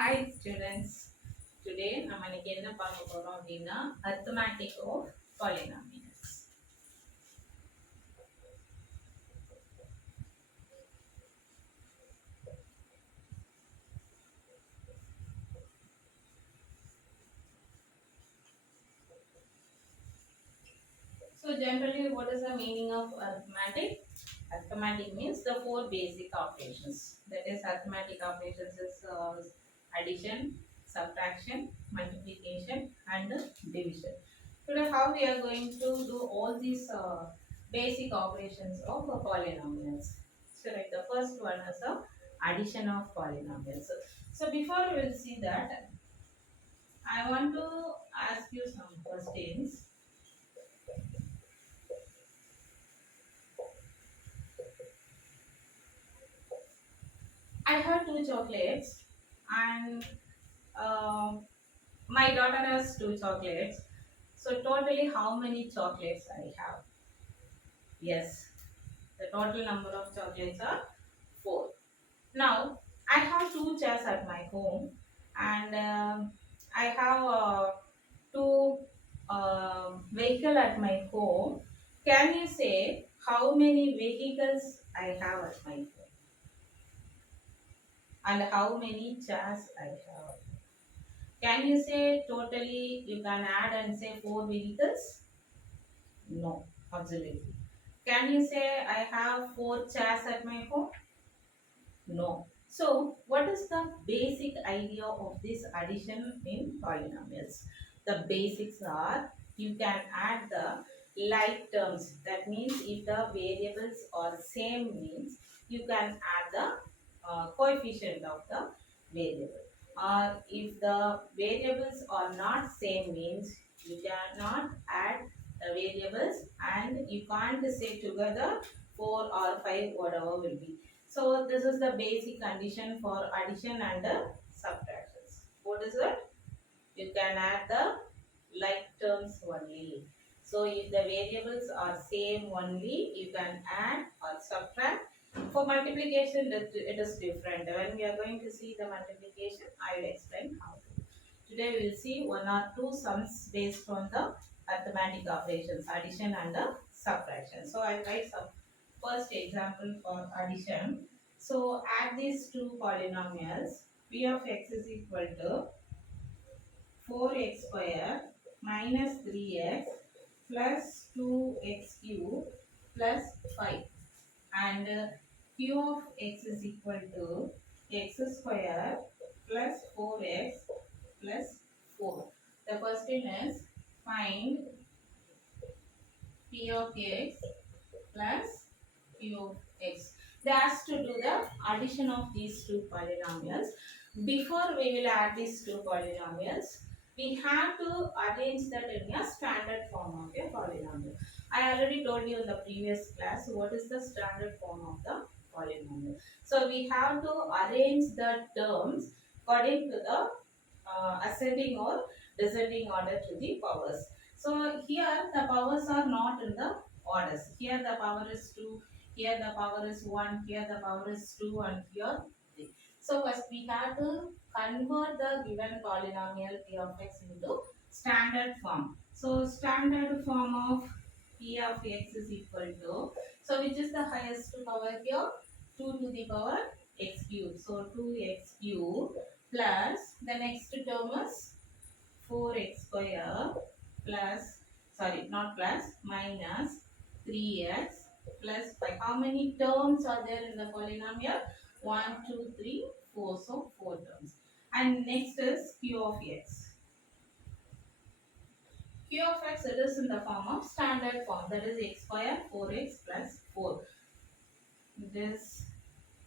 Hi students. Today நம்ம இன்னைக்கு என்ன பார்க்க போறோம் அப்படின்னா arithmetic of polynomials. So generally what is the meaning of arithmetic? Arithmetic means the four basic operations. That is arithmetic operations is addition, subtraction, multiplication and division. Today how we are going to do all these basic operations of polynomials. So like the first one is the addition of polynomials. So before we will see that, I want to ask you some questions. I have two chocolates and my daughter has two chocolates. So totally how many chocolates I have? Yes, the total number of chocolates are 4. Now I have two chairs at my home and I have two vehicle at my home. Can you say how many vehicles I have at my home? And how many chairs I have? Can you say totally you can add and say 4 vehicles? No, absolutely. Can you say I have 4 chairs at my home? No. So, what is the basic idea of this addition in polynomials? The basics are you can add the like terms. That means if the variables are same means you can add the coefficient of the variable. Or if the variables are not same means you cannot add the variables and you can't say together 4 or 5 whatever will be. So this is the basic condition for addition and subtractions. What is it? You can add the like terms only. So if the variables are same only, you can add or subtract. For multiplication, it is different. When we are going to see the multiplication, I will explain how to. Today we will see one or two sums based on the arithmetic operations, addition and subtraction. So I will write some first example for addition. So add these two polynomials. P of x is equal to 4x square minus 3x plus 2x cube plus 5 and q of x is equal to x square plus 4x plus 4. The question is find p of x plus q of x. They asked to do the addition of these two polynomials. Before we will add these two polynomials, we have to arrange that in a standard form of a polynomial. I already told you in the previous class what is the standard form of the polynomial. So we have to arrange the terms according to the ascending or descending order to the powers. So here the powers are not in the orders. Here the power is 2, here the power is 1, here the power is 2 and here 3. So first we have to convert the given polynomial p of x into standard form. So standard form of p of x is equal to, so which is the highest power here? 2 to the power x cube. So 2x cube plus the next term is 4x square plus, sorry, not plus, minus 3x plus 5. How many terms are there in the polynomial? 1, 2, 3, 4. So 4 terms. And next is q of x. Q of x, it is in the form of standard form, that is x square 4x plus 4. This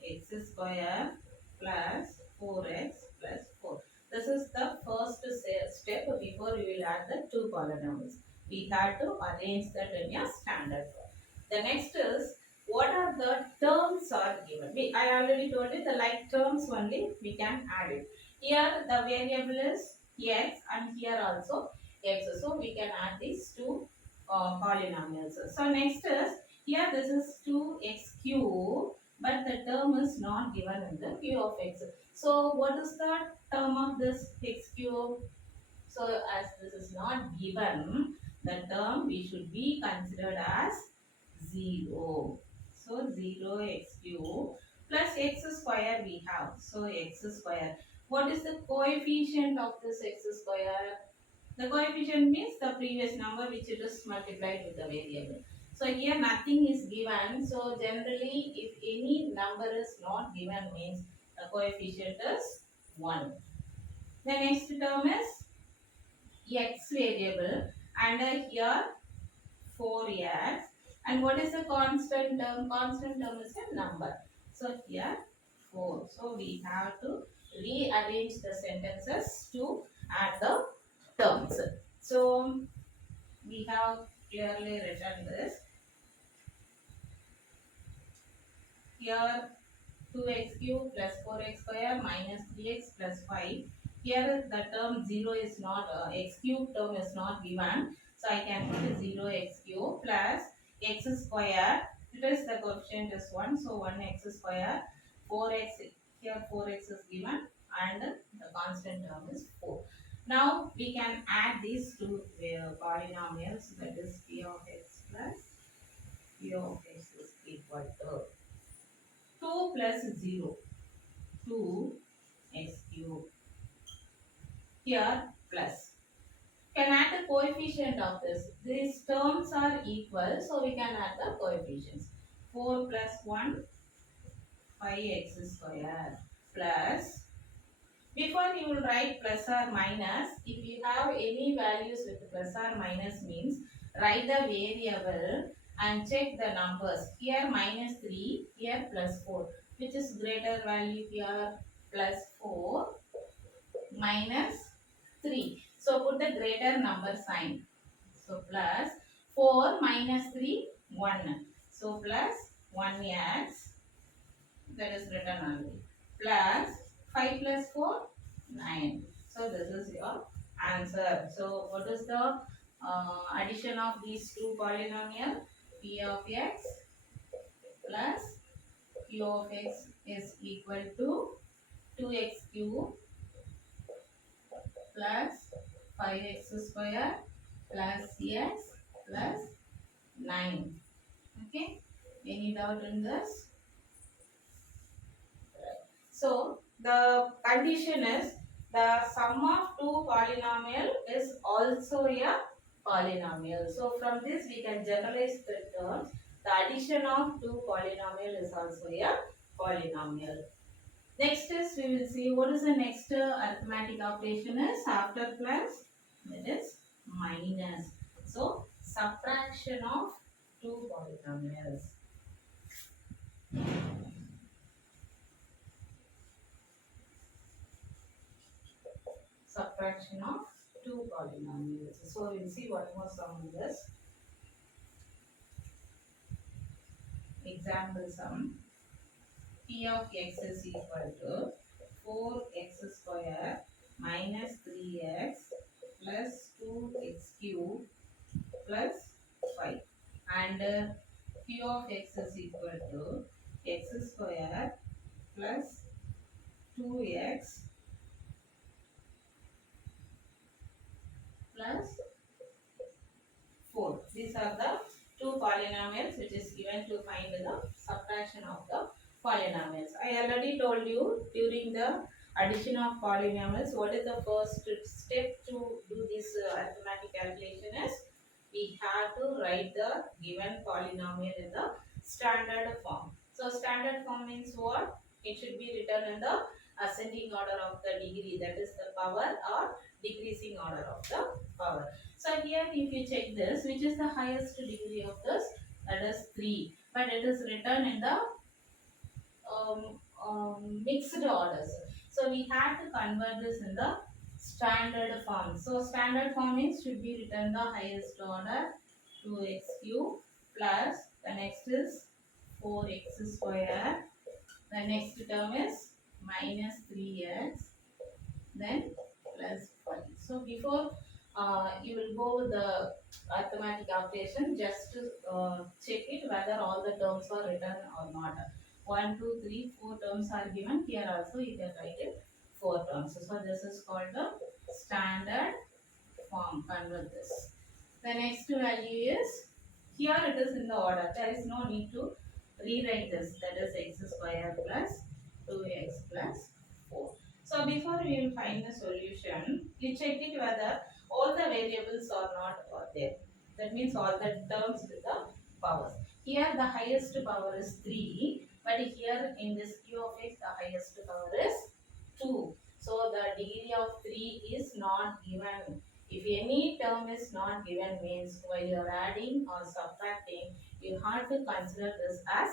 x square plus 4x plus 4. This is the first step before we will add the two polynomials. We have to arrange that in a standard form. The next is what are the terms are given. I already told you the like terms only we can add it. Here the variable is x and here also x. So we can add these two polynomials. So next is here this is 2x cube but the term is not given in the q of x. So what is the term of this x cube? So as this is not given, the term we should be considered as 0. So 0 x cube plus x square we have. So x square. What is the coefficient of this x square? The coefficient means the previous number which it is multiplied with the variable. So here nothing is given. So generally if any number is not given means the coefficient is 1. The next term is x variable and here 4x, and what is the constant term? Constant term is a number. So here 4. So we have to rearrange the sentences to add the terms. So we have clearly written this. Here 2x cube plus 4x square minus 3x plus 5. Here the term 0 is not, x cube term is not given. So I can put 0 x cube plus x square. It is the coefficient is 1. So 1x square. 4x, here 4x is given and the constant term is 4. Now we can add these two polynomials, that is p of x plus p of x is equal to 2 plus 0. 2 x cube. Here plus. Can add the coefficient of this. These terms are equal, so we can add the coefficients. 4 plus 1, 5x square plus. Before you will write plus or minus, if you have any values with plus or minus means, write the variable and check the numbers. Here minus 3, here plus 4. Which is greater value here? Plus 4 minus 3. So put the greater number sign. So plus 4 minus 3, 1. So plus 1x, that is written only. Plus 5 plus 4, 9. So this is your answer. So what is the addition of these two polynomial? P of x plus q of x is equal to 2x cube plus 5x square plus x plus 9. Okay. Any doubt in this? So the condition is the sum of two polynomial is also a polynomial. So from this we can generalize the terms. The addition of two polynomial is also a polynomial. Next is we will see what is the next arithmetic operation is after plus, that is minus. So subtraction of two polynomials. Subtraction of two polynomials. So we'll see one more sum in this. Example sum. P of x is equal to 4x square minus 3x plus 2x cube plus 5. And q of x is equal to x square plus 2x plus 4. These are the two polynomials which is given to find the subtraction of the polynomials. I already told you during the addition of polynomials what is the first step to do this arithmetic calculation is we have to write the given polynomial in the standard form. So standard form means what? It should be written in the ascending order of the degree, that is the power, or decreasing order of the power. So here if you check this, which is the highest degree of this? That is 3. But it is written in the mixed orders. So we have to convert this in the standard form. So standard form means should be written the highest order 2x cube plus the next is 4x square. The next term is minus 3x, then plus 5. So before you will go with the arithmetic operation just to check it whether all the terms are written or not. 1, 2, 3, 4 terms are given. Here also you can write it 4 terms. So this is called the standard form. Convert this. The next value is, here it is in the order. There is no need to rewrite this. That is x square plus 2x plus 4. So before we will find the solution, you check it whether all the variables are not there. That means all the terms with the powers. Here the highest power is 3, but here in this q of x the highest power is 2. So the degree of 3 is not given. If any term is not given means while you are adding or subtracting, you have to consider this as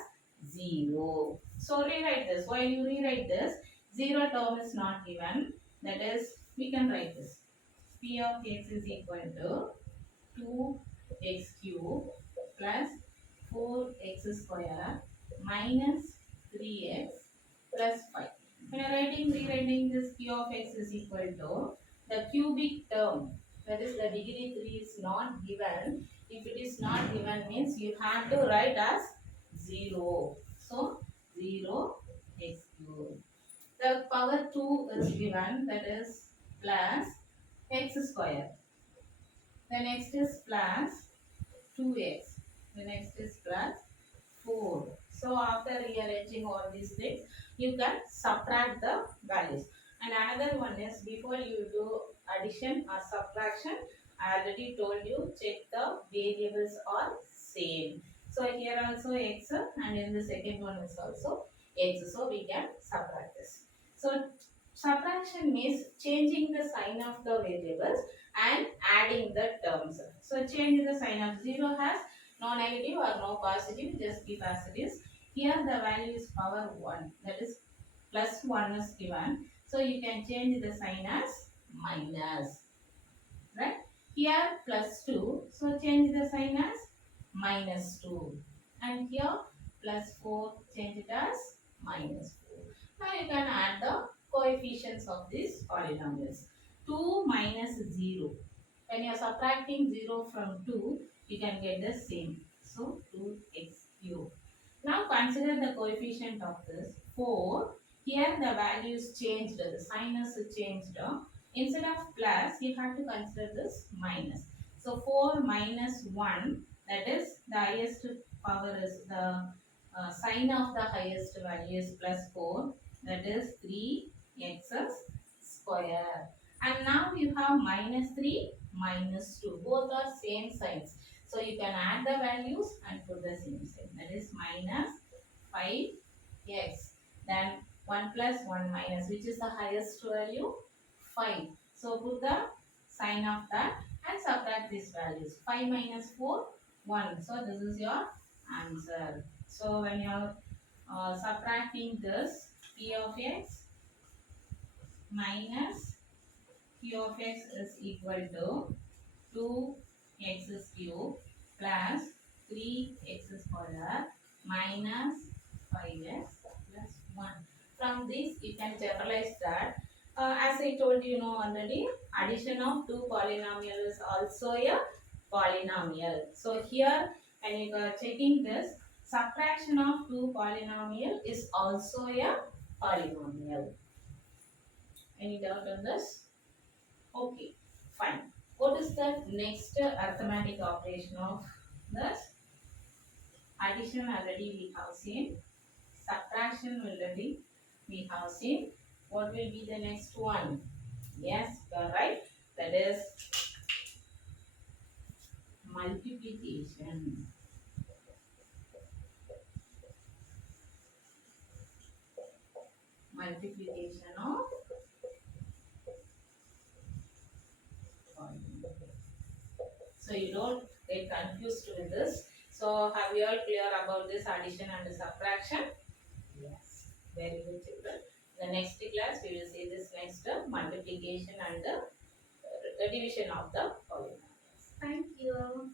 0. So rewrite this. While you rewrite this, 0 term is not given. That is, we can write this. P of x is equal to 2x cube plus 4x square minus 3x plus 5. When you are rewriting this q of x is equal to the cubic term, that is the degree 3 is not given. If it is not given means you have to write as 0. So 0 x cube. The power 2 is given, that is plus x square. The next is plus 2x. The next is plus 4. So after rearranging all these things, you can subtract the values. And another one is, before you do addition or subtraction, I already told you check the variables are same. So here also x, and in the second one is also x. So we can subtract this. So subtraction means changing the sign of the variables and adding the terms. So change the sign of 0 has no negative or no positive, just keep as it is. Here the value is power 1, that is plus 1 is given. So you can change the sign as minus, right? Here plus 2, so change the sign as minus 2. And here plus 4, change it as minus 4. Now you can add the coefficients of these polynomials. 2 minus 0. When you are subtracting 0 from 2, you can get the same. So 2x cube. Now consider the coefficient of this 4. Here the value is changed, the sign is changed. Instead of plus, you have to consider this minus. So 4 minus 1, that is the highest power is the sign of the highest value is plus 4, that is 3x square. And now you have minus 3, minus 2. Both are same signs. So you can add the values and put the same sign. That is minus 5x. Then 1 plus 1 minus, which is the highest value? 5. So put the sign of that and subtract these values. 5 minus 4, 1. So this is your answer. So when you are subtracting this, p of x minus q of x is equal to 2x cube plus 3x square minus 5x plus 1. From this you can generalize that. As I told you already, addition of two polynomials is also a polynomial. So here when you are checking this, subtraction of two polynomial is also a polynomial. Any doubt on this? Okay, fine. What is the next arithmetic operation of this? Addition already we have seen. Subtraction already we have seen. What will be the next one? Yes, you are right. That is multiplication. Multiplication of polynomial. So you don't get confused with this. So have you all clear about this addition and subtraction? Yes. Very good, children. In the next class, we will see this next multiplication and the division of the polynomials. Thank you.